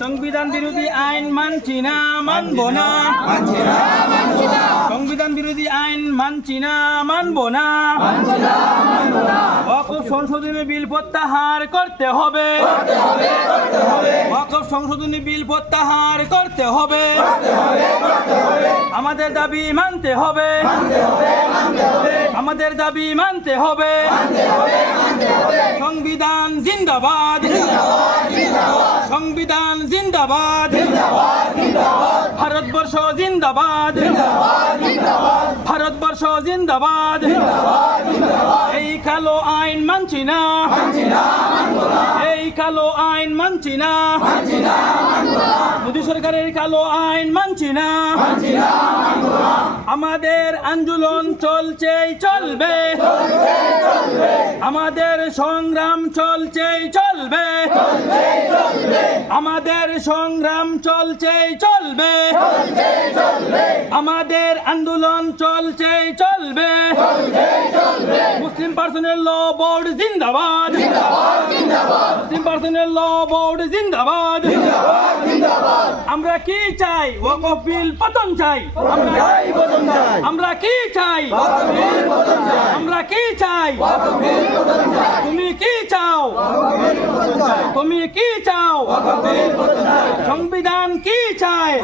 সংবিধান বিরোধী আইন মানছি না, মানব না। সংবিধান বিরোধী আইন মানছি না, মানব না। ওয়াকফ সংশোধনী বিল প্রত্যাহার করতে হবে। ওয়াকফ সংশোধনী বিল প্রত্যাহার করতে হবে। আমাদের দাবি মানতে হবে। আমাদের দাবি মানতে হবে। সংবিধান জিন্দাবাদ, সংবিধান জিন্দাবাদ, ভারতবর্ষ জিন্দাবাদ, ভারতবর্ষ জিন্দাবাদ। এই কালো আইন মানছি না, এই কালো আইন মানছি না। মোদী সরকারের কালো আইন মানছি না। আমাদের আন্দোলন চলছেই চলবে, আমাদের সংগ্রাম চলছেই চলবে, আমাদের সংগ্রাম চলছেই চলবে, আমাদের আন্দোলন চলছেই চলবে। মুসলিম পার্সোনাল ল বোর্ড জিন্দাবাদ, মুসলিম পার্সোনাল ল বোর্ড জিন্দাবাদ। আমরা কি চাই? ওয়াকফ বিল পতন চাই। আমরা কি চাই? আমরা কি চাই? তুমি কি চাও? তুমি কি চাও? সংবিধান কি চায়?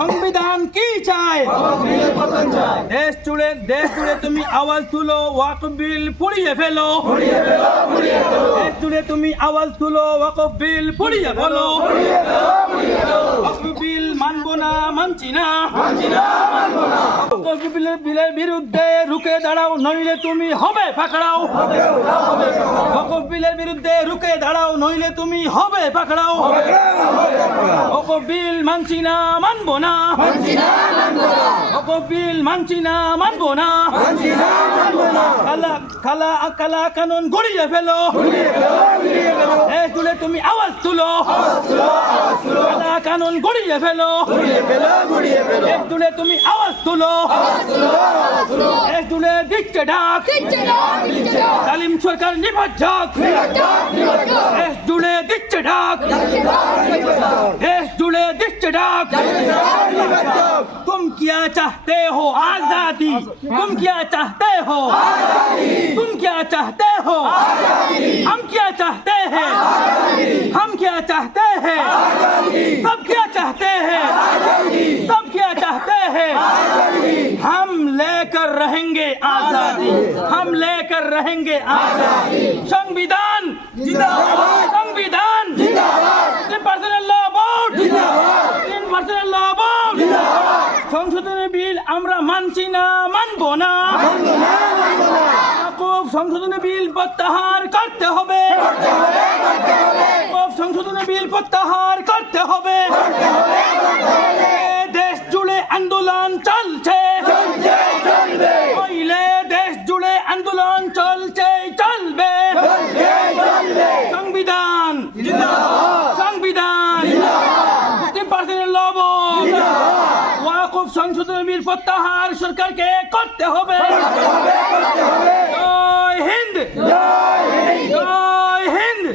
সংবিধান কি চায়? দেশ জুড়ে তুমি আওয়াজ তুলো, ওয়াকফ বিল পুড়িয়ে ফেলো। দেশ জুড়ে তুমি আওয়াজ তুলো, ওয়াকফ বিল পুড়িয়ে ফেলো। ওয়াকফ বিল মানবো না, মানছি না। ওয়াকফ বিলের বিরুদ্ধে রুখে দাঁড়াও, নইলে তুমি হবে পাকড়াও। ওয়াকফ বিলের বিরুদ্ধে রুখে দাঁড়াও, নইলে তুমি হবে পাকড়াও। ওয়াকফ বিল মানছি না, মানবো না। ওয়াকফ বিল মানছি না, মানবো না। কালা কালা কানুন গড়িয়ে ফেলো। দেশ জুড়ে তুমি আওয়াজ তুলো, কালা কানুন গড়িয়ে ফেলো। দেশ জুড়ে তুমি আওয়াজ তুলো, দেশ জুড়ে দিচ্ছে ডাক, তালিম সরকার নিমজ্জক। দেশ জুড়ে দিচ্ছে ডাক, देश जुड़े दिष्ट डाक। तुम क्या चाहते हो? आजादी। तुम क्या चाहते हो? तुम क्या चाहते हो? हम क्या चाहते हैं? हम क्या चाहते हैं? सब क्या चाहते हैं? सब क्या चाहते हैं? हम लेकर रहेंगे आजादी, हम लेकर रहेंगे आजादी। संविधान जिंदाबाद, संविधान जिंदाबाद। পার্সোনাল ল বোর্ড জিন্দাবাদ, পার্সোনাল ল বোর্ড জিন্দাবাদ। সংশোধনী বিল আমরা মানছি না, মানবো না। সংশোধনী বিল প্রত্যাহার করতে হবে, সংশোধনী বিল প্রত্যাহার করতে হবে। দেশ জুড়ে আন্দোলন চলছে, দেশ জুড়ে আন্দোলন চলছে চলবে। সংবিধান সংবিধান, মুসলিম পার্সোনাল ল বোর্ড, ওয়াকফ সংশোধনী বিল প্রত্যাহার সরকারকে করতে হবে। জয় হিন্দ, জয় হিন্দ, জয় হিন্দ।